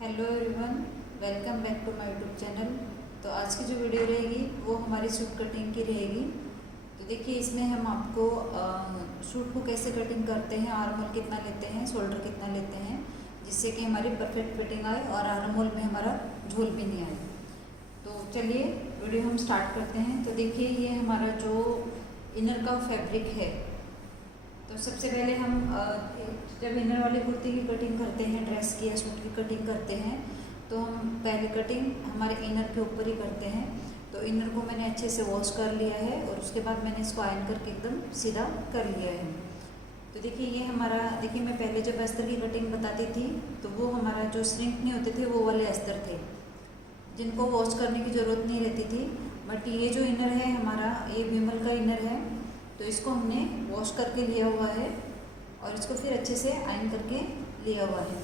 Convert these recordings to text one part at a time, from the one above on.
Hello everyone, welcome back to my YouTube channel. तो आज की जो वीडियो रहेगी वो हमारी सूट कटिंग की रहेगी। तो देखिए, इसमें हम आपको सूट को कैसे कटिंग करते हैं, आर्म होल कितना लेते हैं, शोल्डर कितना लेते हैं, जिससे कि हमारी परफेक्ट फिटिंग आए और आर्म होल में हमारा झोल भी नहीं आए। तो चलिए वीडियो हम स्टार्ट करते हैं। तो देखिए, ये हमारा जो इनर का फैब्रिक है, तो सबसे पहले हम जब इनर वाली कुर्ती की कटिंग करते हैं, ड्रेस की या सूट की कटिंग करते हैं, तो हम पहले कटिंग हमारे इनर के ऊपर ही करते हैं। तो इनर को मैंने अच्छे से वॉश कर लिया है और उसके बाद मैंने इसको आयरन करके एकदम सीधा कर लिया है। तो देखिए, ये हमारा, देखिए मैं पहले जब अस्तर की कटिंग बताती थी तो वो हमारा जो श्रिंक नहीं होते थे वो वाले अस्तर थे, जिनको वॉश करने की ज़रूरत नहीं रहती थी। बट ये जो इनर है हमारा, ये विमल का इनर है, तो इसको हमने वॉश करके लिया हुआ है और इसको फिर अच्छे से आयरन करके लिया हुआ है।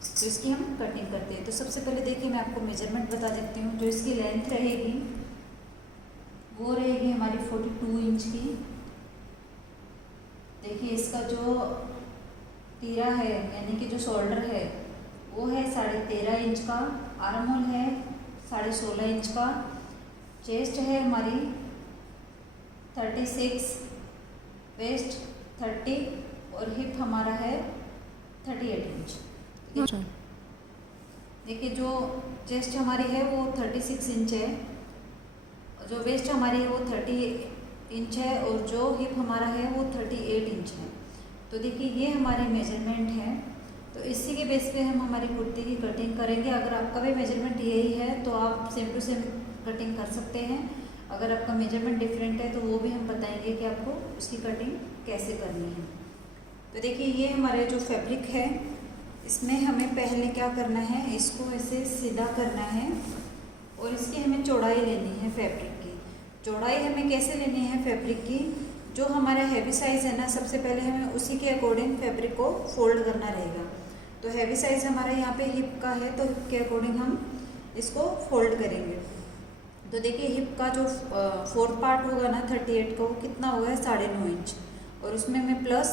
तो इसकी हम कटिंग करते हैं। तो सबसे पहले देखिए, मैं आपको मेजरमेंट बता देती हूँ। जो इसकी लेंथ रहेगी वो रहेगी हमारी 42 इंच की। देखिए, इसका जो तीरा है यानी कि जो शोल्डर है वो है 13.5 इंच का, आर्म होल है 16.5 इंच का, चेस्ट है हमारी 36, वेस्ट 30 और हिप हमारा है 38 इंच। देखिए, जो चेस्ट हमारी है वो 36 इंच है, जो वेस्ट हमारी है वो 30 इंच है और जो हिप हमारा है वो 38 इंच है। तो देखिए, ये हमारी मेजरमेंट है। तो इसी के बेस पे हम हमारी कुर्ती की कटिंग करेंगे। अगर आपका भी मेजरमेंट यही है तो आप सेम टू सेम कटिंग कर सकते हैं। अगर आपका मेजरमेंट डिफरेंट है तो वो भी हम बताएंगे कि आपको उसकी कटिंग कैसे करनी है। तो देखिए, ये हमारे जो फैब्रिक है, इसमें हमें पहले क्या करना है, इसको ऐसे सीधा करना है और इसकी हमें चौड़ाई लेनी है। फैब्रिक की चौड़ाई हमें कैसे लेनी है फैब्रिक की, जो हमारा हैवी साइज़ है ना, सबसे पहले हमें उसी के अकॉर्डिंग फैब्रिक को फोल्ड करना रहेगा। तो हैवी साइज़ हमारा यहाँ पे हिप का है, तो हिप के अकॉर्डिंग हम इसको फोल्ड करेंगे। तो देखिए, हिप का जो फोर्थ पार्ट होगा ना 38 का, वो कितना होगा 9.5 इंच, और उसमें मैं प्लस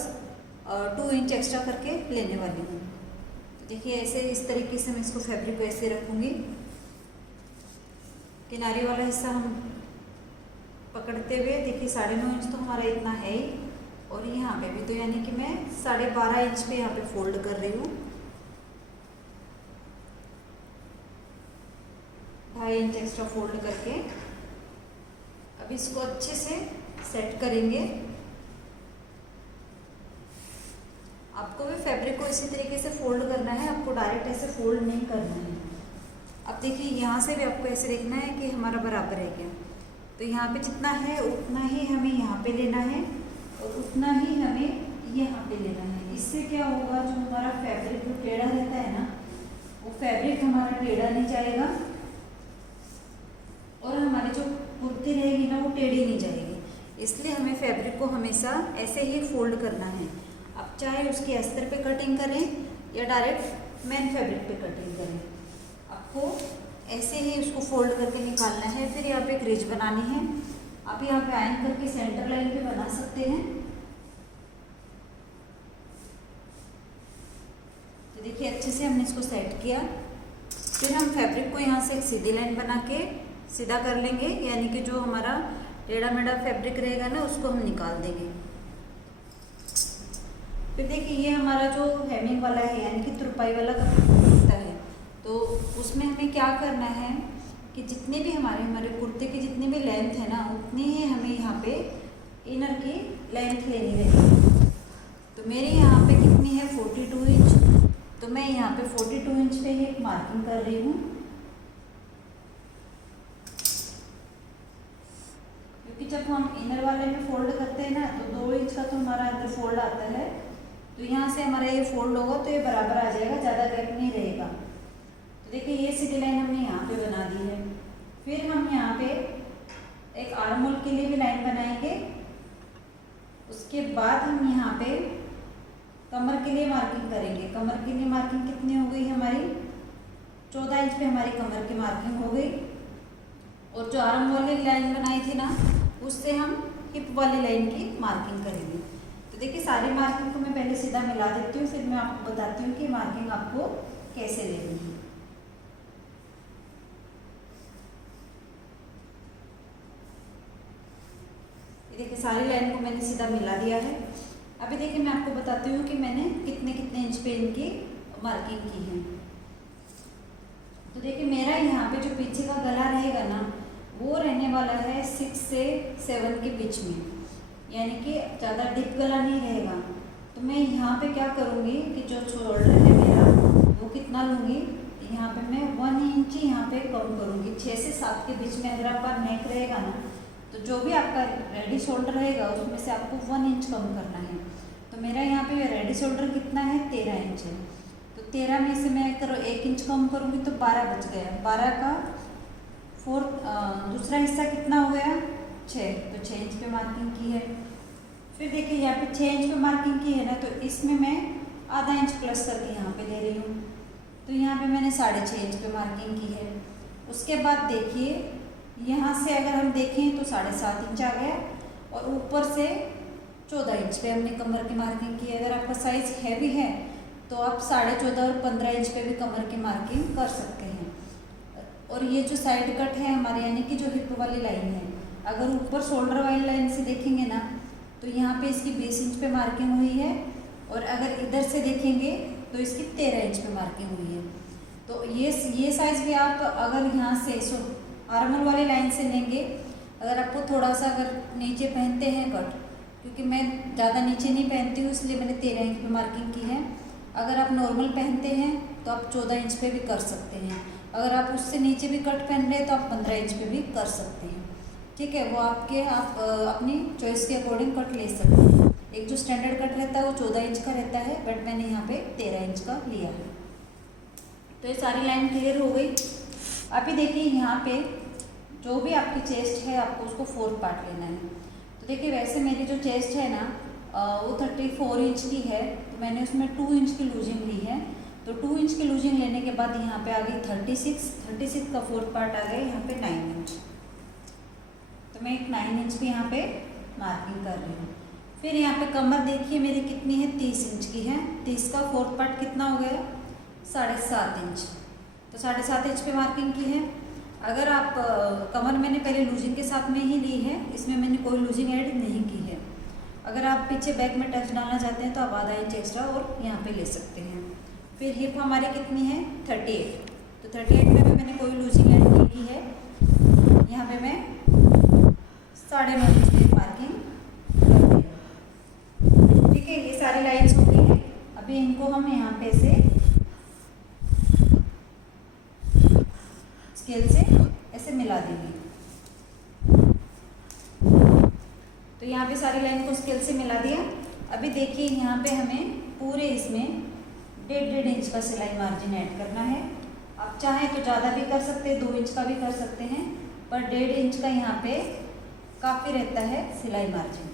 2 इंच एक्स्ट्रा करके लेने वाली हूँ। तो देखिए, ऐसे इस तरीके से मैं इसको फैब्रिक को ऐसे रखूँगी। किनारे वाला हिस्सा हम पकड़ते हुए, देखिए 9.5 इंच तो हमारा इतना है ही, और यहाँ पे भी, तो यानी कि मैं 12.5 इंच पे यहाँ पे फोल्ड कर रही हूँ। 2.5 इंच एक्स्ट्रा फोल्ड करके अब इसको अच्छे से सेट करेंगे। आपको भी फैब्रिक को इसी तरीके से फोल्ड करना है, आपको डायरेक्ट ऐसे फोल्ड नहीं करना है। अब देखिए, यहाँ से भी आपको ऐसे देखना है कि हमारा बराबर है क्या। तो यहाँ पे जितना है उतना ही हमें यहाँ पे लेना है और उतना ही हमें यहाँ पे लेना है। इससे क्या होगा, जो हमारा फैब्रिक जो टेढ़ा रहता है ना, वो फैब्रिक हमारा टेढ़ा नहीं जाएगा और हमारी जो कुर्ती रहेगी ना वो टेढ़ी नहीं जाएगी। इसलिए हमें फैब्रिक को हमेशा ऐसे ही फोल्ड करना है। अब चाहे उसकी अस्तर पे कटिंग करें या डायरेक्ट मेन फैब्रिक पे कटिंग करें, आपको ऐसे ही उसको फोल्ड करके निकालना है। फिर यहाँ पे एक रिज बनानी है। आप यहाँ पे आयरन करके सेंटर लाइन भी बना सकते हैं। तो देखिए, अच्छे से हमने इसको सेट किया। फिर हम फैब्रिक को यहाँ से एक सीधी लाइन बना के सीधा कर लेंगे, यानी कि जो हमारा टेढ़ा मेढ़ा फैब्रिक रहेगा ना उसको हम निकाल देंगे। फिर देखिए, ये हमारा जो हेमिंग वाला है यानी कि तुरपाई वाला कुर्ता है, तो उसमें हमें क्या करना है कि जितने भी हमारे कुर्ते की जितनी भी लेंथ है ना, उतनी ही हमें यहाँ पे इनर की लेंथ लेनी रहेगी। तो मेरी यहाँ पे कितनी है 42 इंच, तो मैं यहाँ पे 42 इंच पे ही एक मार्किंग कर रही हूँ। क्योंकि जब हम इनर वाले में फोल्ड करते हैं ना, तो 2 इंच का तो हमारा अंदर फोल्ड आता है, तो यहाँ से हमारा ये फोल्ड होगा तो ये बराबर आ जाएगा, ज़्यादा गैप नहीं रहेगा। तो देखिए, ये सीधी लाइन हमने यहाँ पे बना दी है। फिर हम यहाँ पे एक आर्म होल के लिए भी लाइन बनाएंगे। उसके बाद हम यहाँ पे कमर के लिए मार्किंग करेंगे। कमर के लिए मार्किंग कितनी हो गई हमारी, 14 इंच पे हमारी कमर की मार्किंग हो गई। और जो आर्म वाली लाइन बनाई थी ना, उससे हम हिप वाली लाइन की मार्किंग करेंगे। तो देखिए, सारी मार्किंग को मैं पहले सीधा मिला देती हूँ, फिर मैं आपको बताती हूँ कि मार्किंग आपको कैसे लेनी है। सारी लाइन को मैंने सीधा मिला दिया है। अभी देखिए मैं आपको बताती हूँ कि मैंने कितने कितने इंच पे इनकी मार्किंग की है। तो देखिए मेरा यहाँ पे जो पीछे का गला रहेगा ना वो रहने वाला है 6 से 7 के बीच में, यानी कि ज़्यादा डीप गला नहीं रहेगा। तो मैं यहाँ पे क्या करूँगी कि जो शोल्डर है मेरा वो कितना लूँगी, यहाँ पे मैं 1 इंच यहाँ पे कम करूँगी। 6 से 7 के बीच में अगर आपका नेक रहेगा ना तो जो भी आपका रेडी शोल्डर रहेगा उसमें से आपको 1 इंच कम करना है। तो मेरा यहाँ पे रेडी शोल्डर कितना है 13 इंच है। तो 13 में से मैं अगर 1 इंच कम करूँगी तो 12 बच गया। 12 का दूसरा हिस्सा कितना हो गया 6, तो 6 इंच पे मार्किंग की है। फिर देखिए यहाँ पे 6 इंच पे मार्किंग की है ना, तो इसमें मैं आधा इंच प्लस करके यहाँ पे ले रही हूँ। तो यहाँ पे मैंने 6.5 इंच पे मार्किंग की है। उसके बाद देखिए यहाँ से अगर हम देखें तो 7.5 इंच आ गया और ऊपर से 14 इंच पे हमने कमर की मार्किंग की है। अगर आपका साइज हैवी है तो आप 14.5 और 15 इंच पे भी कमर की मार्किंग कर सकते हैं। और ये जो साइड कट है हमारे यानी कि जो हिप वाली लाइन है, अगर ऊपर शोल्डर वाली लाइन से देखेंगे ना तो यहाँ पे इसकी 20 इंच पे मार्किंग हुई है और अगर इधर से देखेंगे तो इसकी 13 इंच पे मार्किंग हुई है। तो ये साइज भी आप अगर यहाँ से आर्मल वाली लाइन से लेंगे, अगर आपको थोड़ा सा अगर नीचे पहनते हैं कट, क्योंकि मैं ज़्यादा नीचे नहीं पहनती हूँ इसलिए मैंने 13 इंच पे मार्किंग की है। अगर आप नॉर्मल पहनते हैं तो आप 14 इंच पे भी कर सकते हैं। अगर आप उससे नीचे भी कट पहन रहे हैं तो आप 15 इंच पे भी कर सकते हैं। ठीक है, वो आप अपनी चॉइस के अकॉर्डिंग कट ले सकते हैं। एक जो स्टैंडर्ड कट रहता है वो 14 इंच का रहता है, बट मैंने यहाँ पे 13 इंच का लिया है। तो ये सारी लाइन क्लियर हो गई। अभी देखिए यहाँ पे जो भी आपकी चेस्ट है आपको उसको 4 पार्ट लेना है। तो देखिए वैसे मेरी जो चेस्ट है ना वो 34 इंच की है, तो मैंने उसमें 2 इंच की लूजिंग ली है। तो 2 इंच की लूजिंग लेने के बाद यहाँ पे आ गई 36 का 4 पार्ट आ गया यहाँ पे 9 इंच। तो मैं एक 9 इंच भी यहाँ पे मार्किंग कर रही हूँ। फिर यहाँ पे कमर देखिए मेरी कितनी है 30 इंच की है। 30 का 4 पार्ट कितना हो गया 7.5 इंच। तो 7.5 इंच पे मार्किंग की है। अगर आप कमर मैंने पहले लूजिंग के साथ में ही ली है, इसमें मैंने कोई लूजिंग ऐड नहीं की है। अगर आप पीछे बैक में टच डालना चाहते हैं तो आप आधा इंच एक्स्ट्रा और यहाँ पे ले सकते हैं। फिर हिप हमारी कितनी है 38, तो 38 में भी मैंने कोई लूजिंग ऐड नहीं की है। यहाँ पे मैं 9.5 इंच की मार्किंग कर रही हूँ। ठीक है, ये सारी लाइन्स हो गई हैं। अभी इनको हम यहाँ पे से स्केल से ऐसे मिला देंगे। तो यहाँ पे सारी लाइन को स्केल से मिला दिया। अभी देखिए यहाँ पे हमें पूरे इसमें 1.5 इंच का सिलाई मार्जिन ऐड करना है। आप चाहें तो ज़्यादा भी कर सकते हैं, 2 इंच का भी कर सकते हैं, पर 1.5 इंच का यहाँ पे काफ़ी रहता है सिलाई मार्जिन।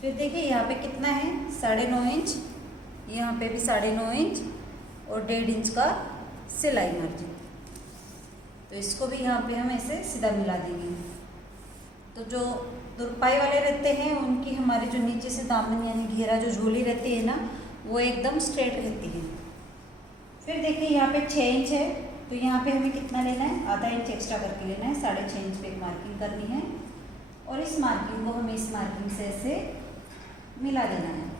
फिर देखिए यहाँ पे कितना है 9.5 इंच, यहाँ पे भी 9.5 इंच और 1.5 इंच का सिलाई मार्जिन। तो इसको भी यहाँ पे हम ऐसे सीधा मिला देंगे। तो जो दुरपाई वाले रहते हैं उनकी हमारी जो नीचे से दामन यानी घेरा जो झोली रहती है ना वो एकदम स्ट्रेट रहती है। फिर देखिए यहाँ पे 6 इंच है, तो यहाँ पे हमें कितना लेना है आधा इंच एक्स्ट्रा करके लेना है। 6.5 इंच पे मार्किंग करनी है और इस मार्किंग को हमें इस मार्किंग से ऐसे मिला देना है।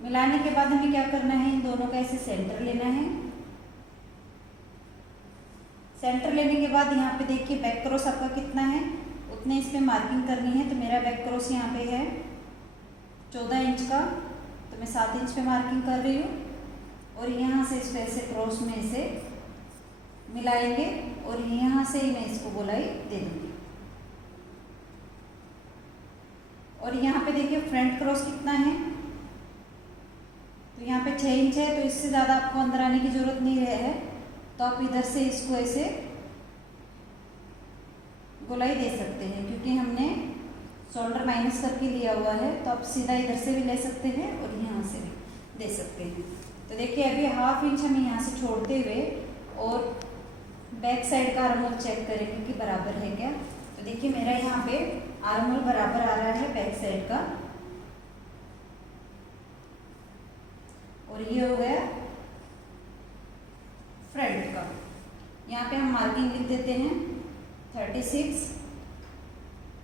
मिलाने के बाद हमें क्या करना है, इन दोनों का ऐसे सेंटर लेना है। सेंटर लेने के बाद यहाँ पे देखिए बैक क्रॉस आपका कितना है उतने इस पे मार्किंग करनी है। तो मेरा बैक क्रॉस यहाँ पे है 14 इंच का, तो मैं 7 इंच पे मार्किंग कर रही हूँ और यहाँ से इसको ऐसे क्रॉस में इसे मिलाएंगे और यहाँ से ही मैं इसको गोलाई दे दूँगी। और यहाँ पे देखिए फ्रंट क्रॉस कितना है, तो यहाँ पे 6 इंच है, तो इससे ज़्यादा आपको अंदर आने की ज़रूरत नहीं है। तो आप इधर से इसको ऐसे गोलाई दे सकते हैं, क्योंकि हमने शोल्डर माइनस करके लिया हुआ है। तो आप सीधा इधर से भी ले सकते हैं और यहाँ से भी दे सकते हैं। तो देखिए अभी 1/2 इंच हम यहाँ से छोड़ते हुए और बैक साइड का आर्महोल चेक करेंगे कि बराबर है क्या। तो देखिए मेरा यहाँ पे आर्महोल बराबर आ रहा है बैक साइड का, और ये हो गया फ्रंट का। यहाँ पे हम मार्किंग लिख देते हैं 36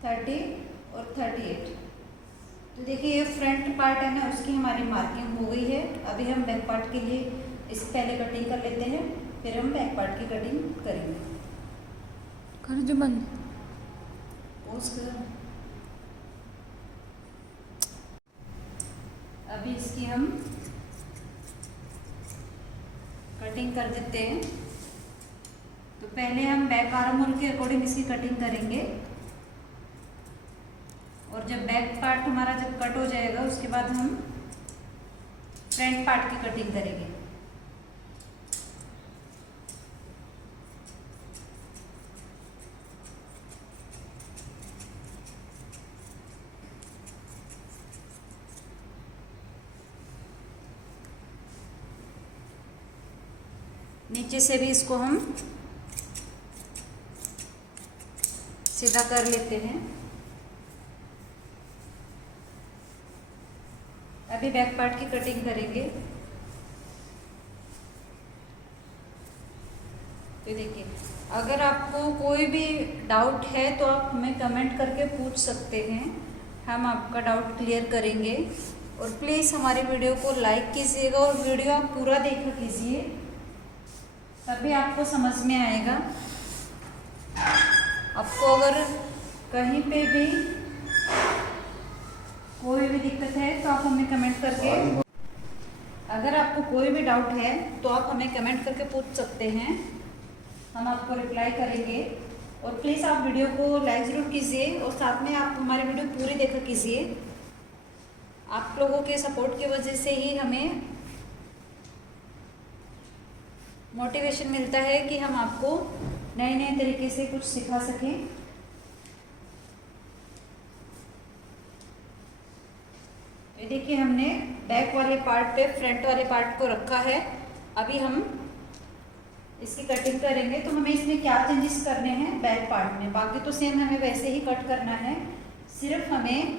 30 और 38। तो देखिए ये फ्रंट पार्ट है ना, उसकी हमारी मार्किंग हो गई है। अभी हम बैक पार्ट के लिए इससे पहले कटिंग कर लेते हैं, फिर हम बैक पार्ट की कटिंग करेंगे। कर जो बंद अभी इसकी हम कटिंग कर देते हैं। तो पहले हम बैक आर्म होल के अकॉर्डिंग इसकी कटिंग करेंगे, और जब बैक पार्ट हमारा जब कट हो जाएगा उसके बाद हम फ्रंट पार्ट की कटिंग करेंगे। नीचे से भी इसको हम सीधा कर लेते हैं। अभी बैक पार्ट की कटिंग करेंगे। तो देखिए, अगर आपको कोई भी डाउट है तो आप हमें कमेंट करके पूछ सकते हैं, हम आपका डाउट क्लियर करेंगे। और प्लीज़ हमारी वीडियो को लाइक कीजिएगा और वीडियो आप पूरा देखा कीजिए, तभी आपको समझ में आएगा। आपको अगर कहीं पे भी कोई भी दिक्कत है तो आप हमें कमेंट करके, अगर आपको कोई भी डाउट है तो आप हमें कमेंट करके पूछ सकते हैं, हम आपको रिप्लाई करेंगे। और प्लीज़ आप वीडियो को लाइक ज़रूर कीजिए और साथ में आप हमारी वीडियो पूरी देखा कीजिए। आप लोगों के सपोर्ट की वजह से ही हमें मोटिवेशन मिलता है कि हम आपको नए नए तरीके से कुछ सिखा सकें। ये देखिए, हमने बैक वाले पार्ट पे फ्रंट वाले पार्ट को रखा है। अभी हम इसकी कटिंग करेंगे। तो हमें इसमें क्या चेंजेस करने हैं बैक पार्ट में, बाकी तो सेम हमें वैसे ही कट करना है। सिर्फ हमें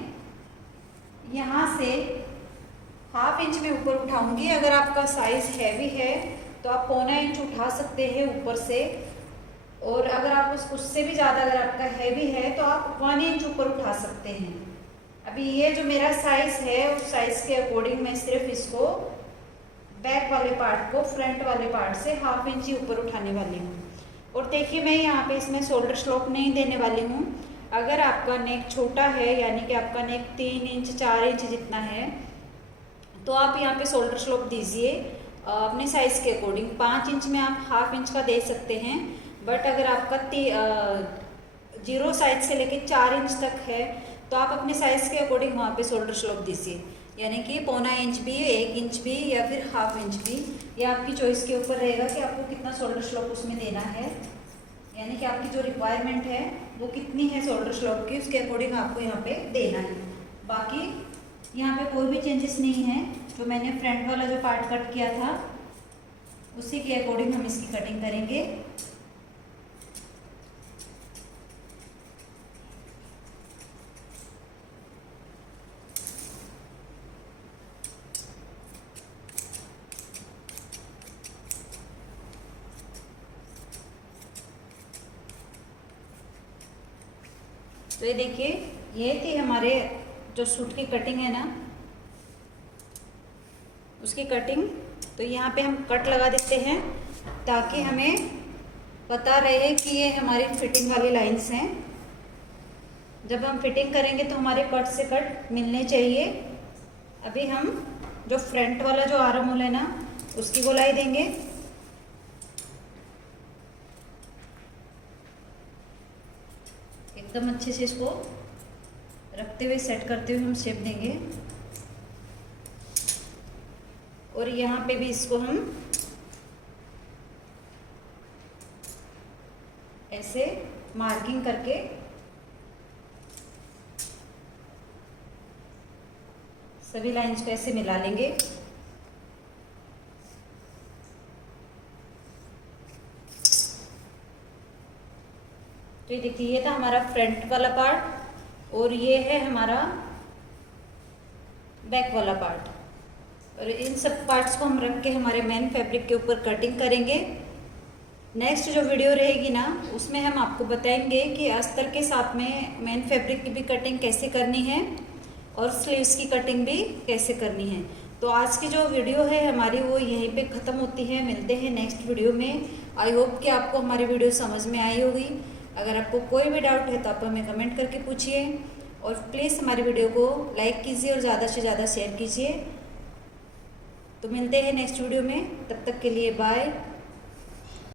यहाँ से 1/2 इंच में ऊपर उठाऊंगी। अगर आपका साइज हैवी है तो आप 1/4 इंच उठा सकते हैं ऊपर से, और अगर आप उससे भी ज़्यादा अगर आपका हैवी है तो आप 1 इंच ऊपर उठा सकते हैं। अभी ये जो मेरा साइज है उस साइज के अकॉर्डिंग मैं सिर्फ इसको बैक वाले पार्ट को फ्रंट वाले पार्ट से 1/2 इंच ही ऊपर उठाने वाली हूँ। और देखिए, मैं यहाँ पे इसमें शोल्डर स्लोप नहीं देने वाली हूँ। अगर आपका नेक छोटा है, यानी कि आपका नेक 3 इंच 4 इंच जितना है, तो आप यहाँ पे शोल्डर स्लोप दीजिए अपने साइज के अकॉर्डिंग। 5 इंच में आप 1/2 इंच का दे सकते हैं, बट अगर आपका 0 साइज से लेके 4 इंच तक है तो आप अपने साइज के अकॉर्डिंग वहाँ पे शोल्डर स्लोप दीजिए, यानी कि 1/4 इंच भी, 1 इंच भी, या फिर 1/2 इंच भी। ये आपकी चॉइस के ऊपर रहेगा कि आपको कितना शोल्डर स्लोप उसमें देना है, यानी कि आपकी जो रिक्वायरमेंट है वो कितनी है शोल्डर स्लोप की, उसके अकॉर्डिंग आपको यहाँ पे देना है। बाकी यहाँ पे कोई भी चेंजेस नहीं है। जो मैंने फ्रंट वाला जो पार्ट कट किया था उसी के अकॉर्डिंग हम इसकी कटिंग करेंगे। तो ये देखिए, ये थी हमारे जो सूट की कटिंग है ना, उसकी कटिंग। तो यहाँ पे हम कट लगा देते हैं ताकि हमें पता रहे कि ये हमारी फिटिंग वाली लाइंस हैं। जब हम फिटिंग करेंगे तो हमारे कट से कट मिलने चाहिए। अभी हम जो फ्रंट वाला जो आर्म होल है ना, उसकी गोलाई देंगे। एकदम अच्छे से इसको रखते हुए, सेट करते हुए हम शेप देंगे। और यहाँ पे भी इसको हम ऐसे मार्किंग करके सभी लाइंस को ऐसे मिला लेंगे। तो ये देखिए, ये था हमारा फ्रंट वाला पार्ट और ये है हमारा बैक वाला पार्ट। और इन सब पार्ट्स को हम रख के हमारे मेन फैब्रिक के ऊपर कटिंग करेंगे। नेक्स्ट जो वीडियो रहेगी ना, उसमें हम आपको बताएंगे कि अस्तर के साथ में मेन फैब्रिक की भी कटिंग कैसे करनी है और स्लीव्स की कटिंग भी कैसे करनी है। तो आज की जो वीडियो है हमारी वो यहीं पे ख़त्म होती है। मिलते हैं नेक्स्ट वीडियो में। आई होप कि आपको हमारी वीडियो समझ में आई होगी। अगर आपको कोई भी डाउट है तो आप हमें कमेंट करके पूछिए और प्लीज़ हमारी वीडियो को लाइक कीजिए और ज़्यादा से ज़्यादा शेयर कीजिए। तो मिलते हैं नेक्स्ट वीडियो में, तब तक के लिए बाय।